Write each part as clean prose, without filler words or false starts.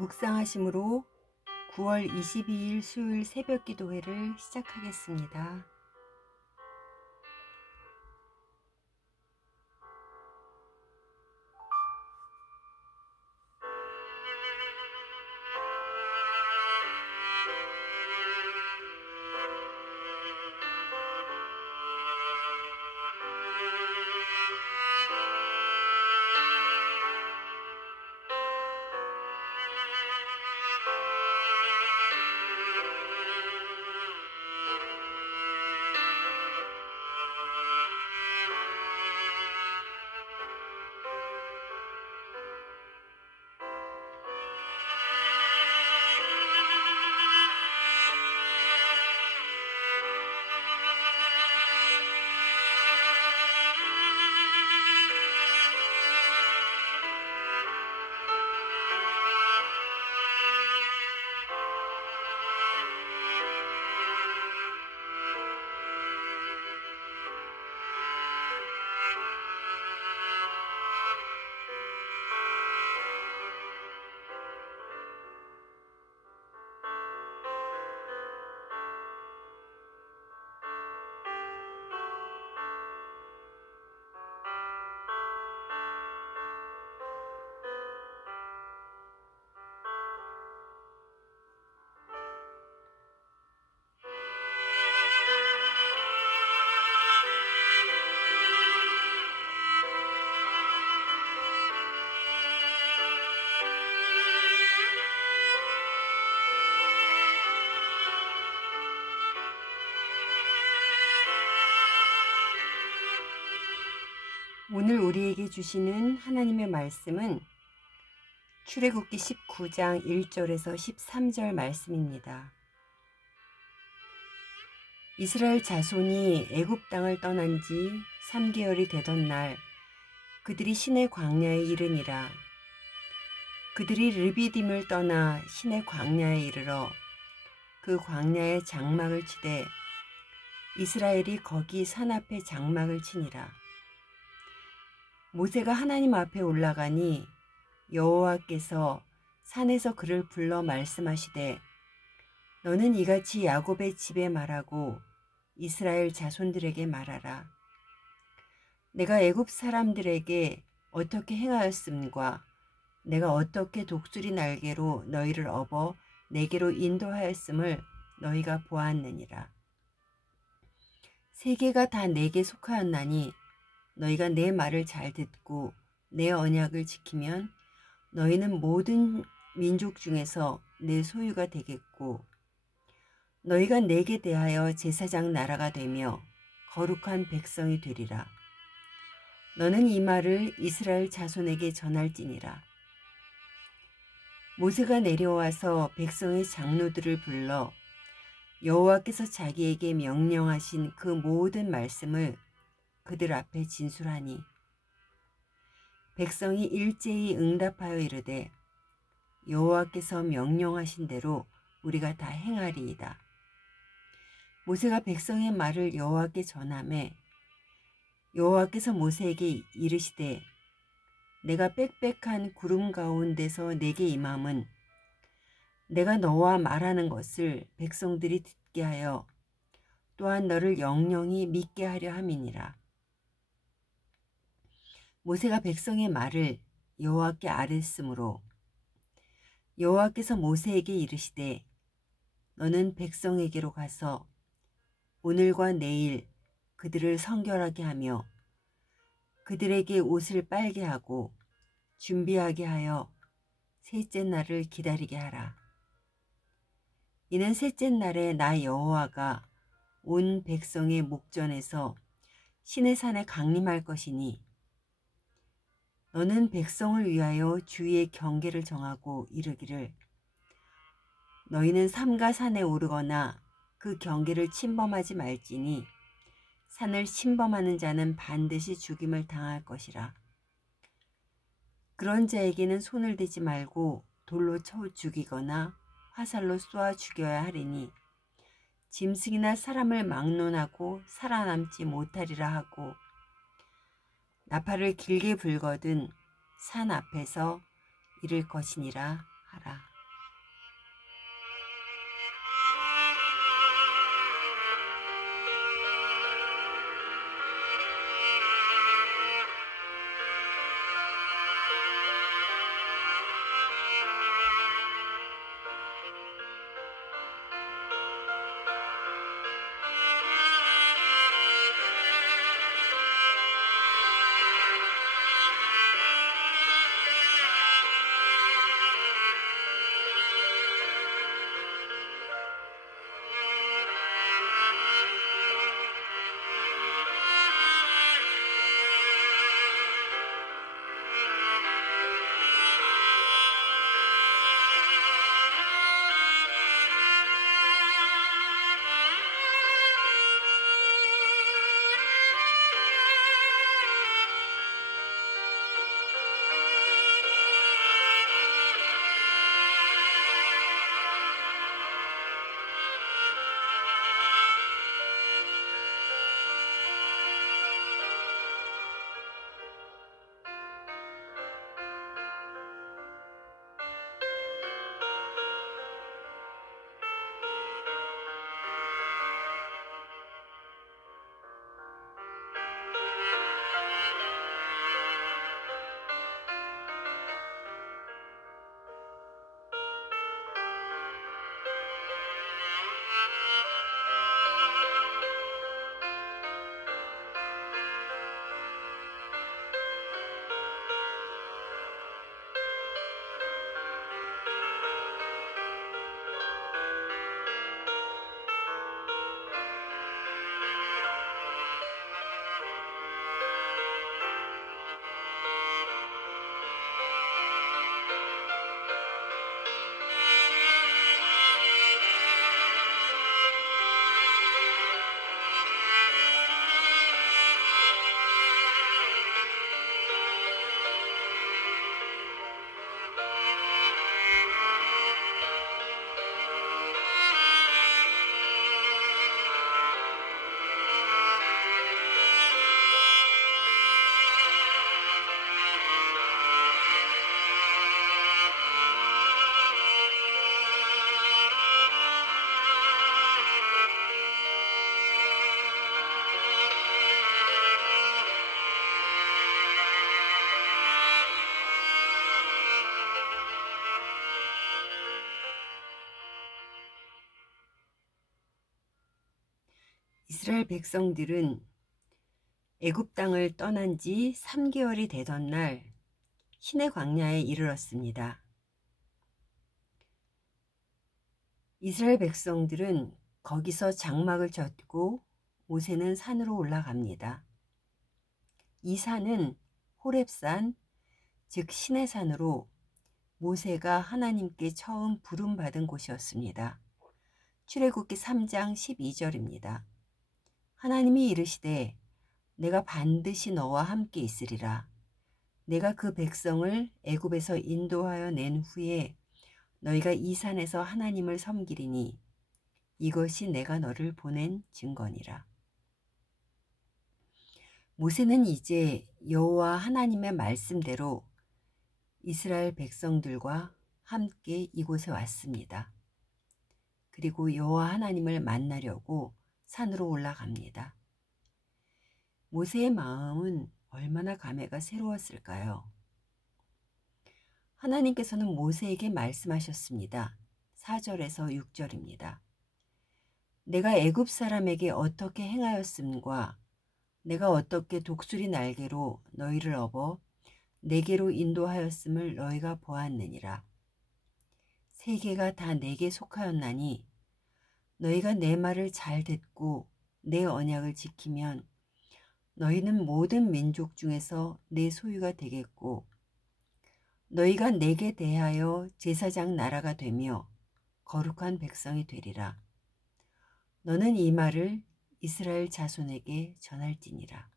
묵상하심으로 9월 22일 수요일 새벽 기도회를 시작하겠습니다. 오늘 우리에게 주시는 하나님의 말씀은 출애굽기 19장 1절에서 13절 말씀입니다. 이스라엘 자손이 애굽 땅을 떠난 지 3개월이 되던 날 그들이 시내 광야에 이르니라. 그들이 르비딤을 떠나 시내 광야에 이르러 그 광야에 장막을 치되 이스라엘이 거기 산 앞에 장막을 치니라. 모세가 하나님 앞에 올라가니 여호와께서 산에서 그를 불러 말씀하시되 너는 이같이 야곱의 집에 말하고 이스라엘 자손들에게 말하라. 내가 애굽 사람들에게 어떻게 행하였음과 내가 어떻게 독수리 날개로 너희를 업어 내게로 인도하였음을 너희가 보았느니라. 세계가 다 내게 속하였나니 너희가 내 말을 잘 듣고 내 언약을 지키면 너희는 모든 민족 중에서 내 소유가 되겠고 너희가 내게 대하여 제사장 나라가 되며 거룩한 백성이 되리라. 너는 이 말을 이스라엘 자손에게 전할지니라. 모세가 내려와서 백성의 장로들을 불러 여호와께서 자기에게 명령하신 그 모든 말씀을 그들 앞에 진술하니 백성이 일제히 응답하여 이르되 여호와께서 명령하신 대로 우리가 다 행하리이다. 모세가 백성의 말을 여호와께 전하매 여호와께서 모세에게 이르시되 내가 빽빽한 구름 가운데서 내게 임함은 내가 너와 말하는 것을 백성들이 듣게 하여 또한 너를 영영히 믿게 하려 함이니라. 모세가 백성의 말을 여호와께 아뢰으므로 여호와께서 모세에게 이르시되 너는 백성에게로 가서 오늘과 내일 그들을 성결하게 하며 그들에게 옷을 빨게 하고 준비하게 하여 셋째 날을 기다리게 하라. 이는 셋째 날에 나 여호와가 온 백성의 목전에서 시내산에 강림할 것이니 너는 백성을 위하여 주의 경계를 정하고 이르기를 너희는 삼가 산에 오르거나 그 경계를 침범하지 말지니 산을 침범하는 자는 반드시 죽임을 당할 것이라. 그런 자에게는 손을 대지 말고 돌로 쳐 죽이거나 화살로 쏘아 죽여야 하리니 짐승이나 사람을 막론하고 살아남지 못하리라 하고 나팔을 길게 불거든 산 앞에서 이를 것이니라 하라. 이스라엘 백성들은 애굽 땅을 떠난 지 3개월이 되던 날 시내 광야에 이르렀습니다. 이스라엘 백성들은 거기서 장막을 젓고 모세는 산으로 올라갑니다. 이 산은 호렙산, 즉 신의 산으로 모세가 하나님께 처음 부름받은 곳이었습니다. 출애굽기 3장 12절입니다. 하나님이 이르시되 내가 반드시 너와 함께 있으리라. 내가 그 백성을 애굽에서 인도하여 낸 후에 너희가 이 산에서 하나님을 섬기리니 이것이 내가 너를 보낸 증거니라. 모세는 이제 여호와 하나님의 말씀대로 이스라엘 백성들과 함께 이곳에 왔습니다. 그리고 여호와 하나님을 만나려고 산으로 올라갑니다. 모세의 마음은 얼마나 감회가 새로웠을까요? 하나님께서는 모세에게 말씀하셨습니다. 4절에서 6절입니다. 내가 애굽 사람에게 어떻게 행하였음과 내가 어떻게 독수리 날개로 너희를 업어 내게로 인도하였음을 너희가 보았느니라. 세계가 다 내게 속하였나니 너희가 내 말을 잘 듣고 내 언약을 지키면 너희는 모든 민족 중에서 내 소유가 되겠고 너희가 내게 대하여 제사장 나라가 되며 거룩한 백성이 되리라. 너는 이 말을 이스라엘 자손에게 전할지니라.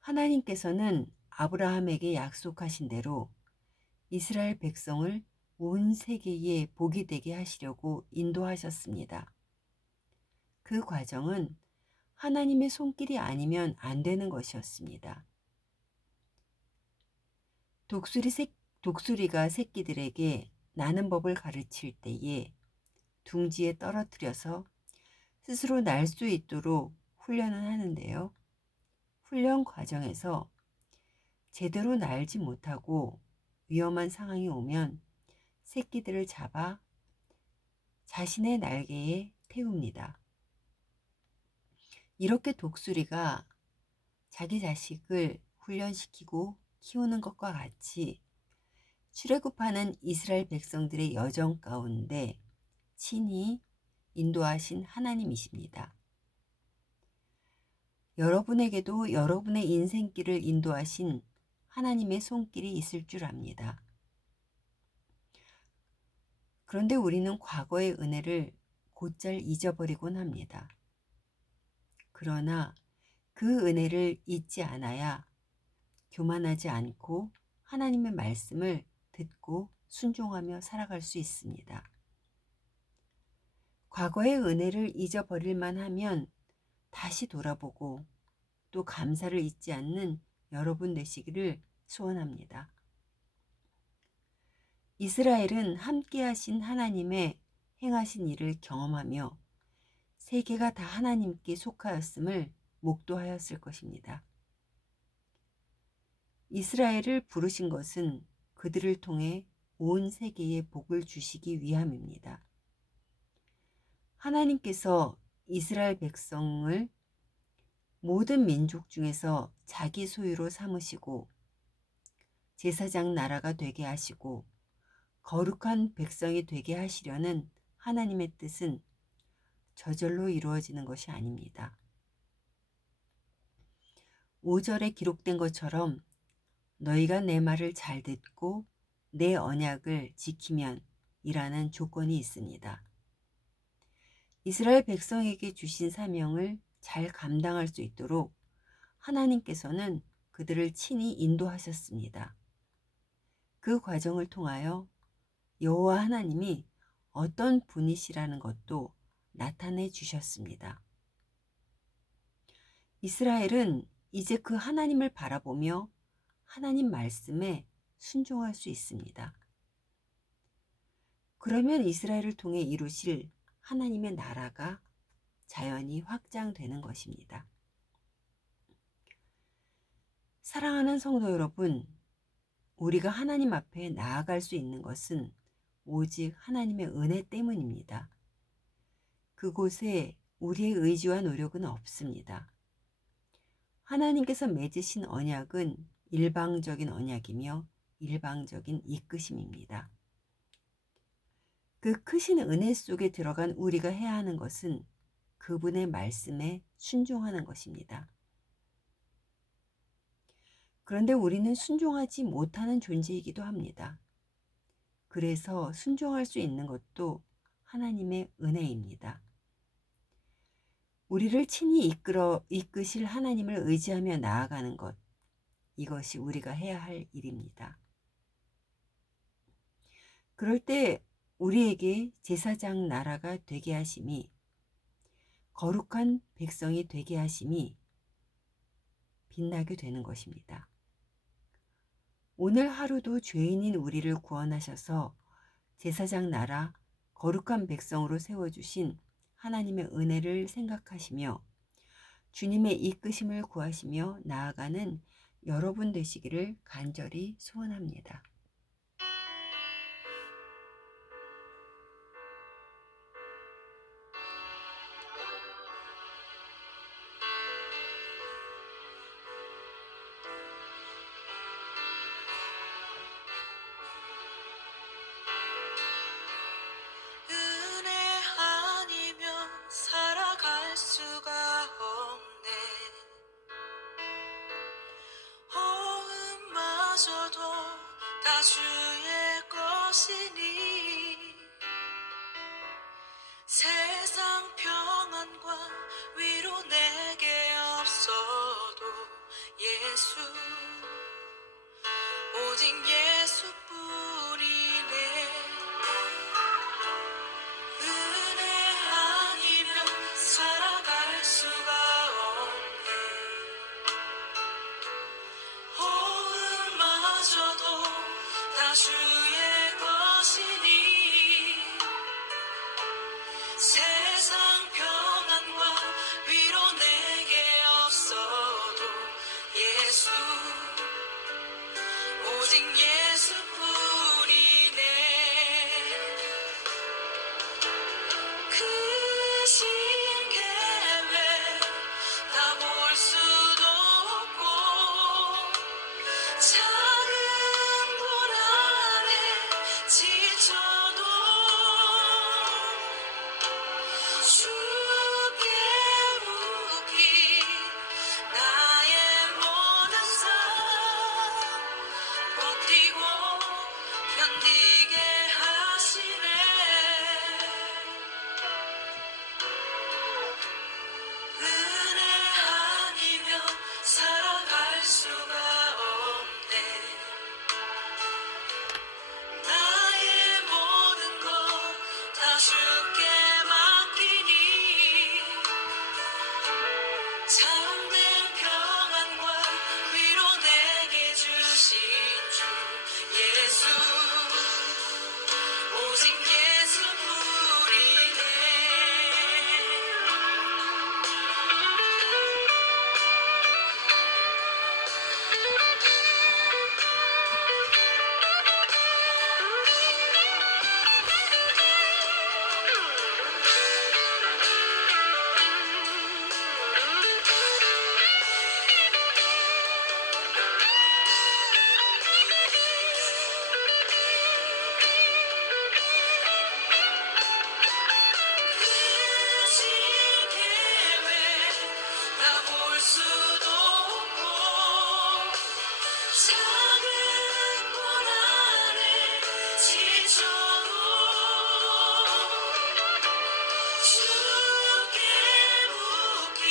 하나님께서는 아브라함에게 약속하신 대로 이스라엘 백성을 온 세계에 복이 되게 하시려고 인도하셨습니다. 그 과정은 하나님의 손길이 아니면 안 되는 것이었습니다. 독수리가 새끼들에게 나는 법을 가르칠 때에 둥지에 떨어뜨려서 스스로 날 수 있도록 훈련을 하는데요. 훈련 과정에서 제대로 날지 못하고 위험한 상황이 오면 새끼들을 잡아 자신의 날개에 태웁니다. 이렇게 독수리가 자기 자식을 훈련시키고 키우는 것과 같이 출애굽하는 이스라엘 백성들의 여정 가운데 친히 인도하신 하나님이십니다. 여러분에게도 여러분의 인생길을 인도하신 하나님의 손길이 있을 줄 압니다. 그런데 우리는 과거의 은혜를 곧잘 잊어버리곤 합니다. 그러나 그 은혜를 잊지 않아야 교만하지 않고 하나님의 말씀을 듣고 순종하며 살아갈 수 있습니다. 과거의 은혜를 잊어버릴만 하면 다시 돌아보고 또 감사를 잊지 않는 여러분 되시기를 소원합니다. 이스라엘은 함께 하신 하나님의 행하신 일을 경험하며 세계가 다 하나님께 속하였음을 목도하였을 것입니다. 이스라엘을 부르신 것은 그들을 통해 온 세계에 복을 주시기 위함입니다. 하나님께서 이스라엘 백성을 모든 민족 중에서 자기 소유로 삼으시고 제사장 나라가 되게 하시고 거룩한 백성이 되게 하시려는 하나님의 뜻은 저절로 이루어지는 것이 아닙니다. 5절에 기록된 것처럼 너희가 내 말을 잘 듣고 내 언약을 지키면 이라는 조건이 있습니다. 이스라엘 백성에게 주신 사명을 잘 감당할 수 있도록 하나님께서는 그들을 친히 인도하셨습니다. 그 과정을 통하여 여호와 하나님이 어떤 분이시라는 것도 나타내 주셨습니다. 이스라엘은 이제 그 하나님을 바라보며 하나님 말씀에 순종할 수 있습니다. 그러면 이스라엘을 통해 이루실 하나님의 나라가 자연히 확장되는 것입니다. 사랑하는 성도 여러분, 우리가 하나님 앞에 나아갈 수 있는 것은 오직 하나님의 은혜 때문입니다. 그곳에 우리의 의지와 노력은 없습니다. 하나님께서 맺으신 언약은 일방적인 언약이며 일방적인 이끄심입니다. 그 크신 은혜 속에 들어간 우리가 해야 하는 것은 그분의 말씀에 순종하는 것입니다. 그런데 우리는 순종하지 못하는 존재이기도 합니다. 그래서 순종할 수 있는 것도 하나님의 은혜입니다. 우리를 친히 이끄실 하나님을 의지하며 나아가는 것, 이것이 우리가 해야 할 일입니다. 그럴 때 우리에게 제사장 나라가 되게 하심이, 거룩한 백성이 되게 하심이 빛나게 되는 것입니다. 오늘 하루도 죄인인 우리를 구원하셔서 제사장 나라, 거룩한 백성으로 세워주신 하나님의 은혜를 생각하시며 주님의 이끄심을 구하시며 나아가는 여러분 되시기를 간절히 소원합니다. 은혜 아니면 살아갈 수가 없네. 호흡마저도 다 주의 것이니 세상 평안과 위로 내게 없어도 예수, 오직 예수뿐이네. 은혜 아니면 살아갈 수가 없네. 호흡마저도 다 주의 것이니 세상 평안과 위로 내게 없어도 예수, 오직 예수뿐이네. 크신 계획 다 볼 수도 없고 작은 고난에 지쳐도 주께 묻기 나의 모든 삶 버티고 견디게 하시네. 은혜 아니면 살아갈 수가 없네. 나의 모든 것 다 주께 맡기니 참된 평안과 위로 내게 주신 주 예수, 오직 예수뿐이네. 크신 계획 다 볼 수도 없고 작은 고난에 지쳐도 주께 묻기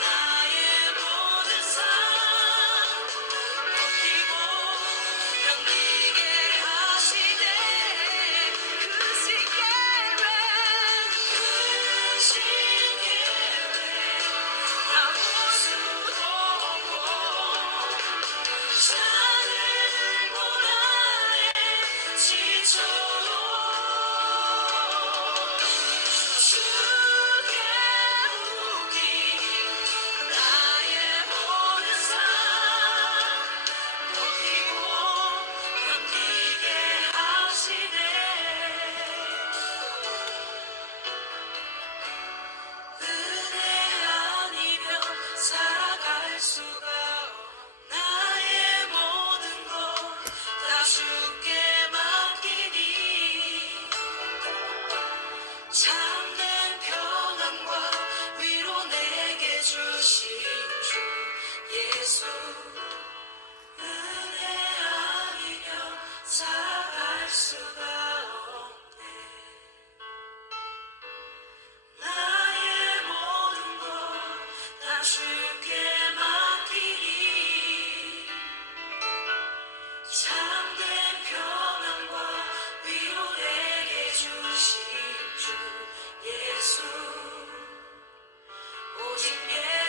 나의 모든 삶 버티고 견디게 하시네. 크신 계획 다 볼 수도 없고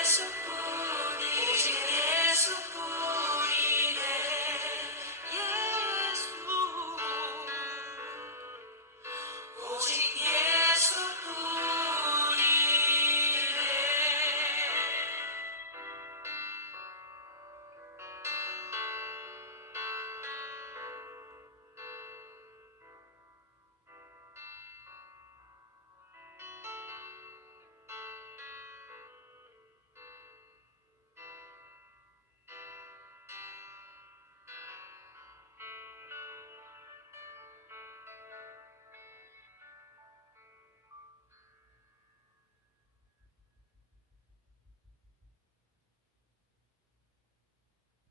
계속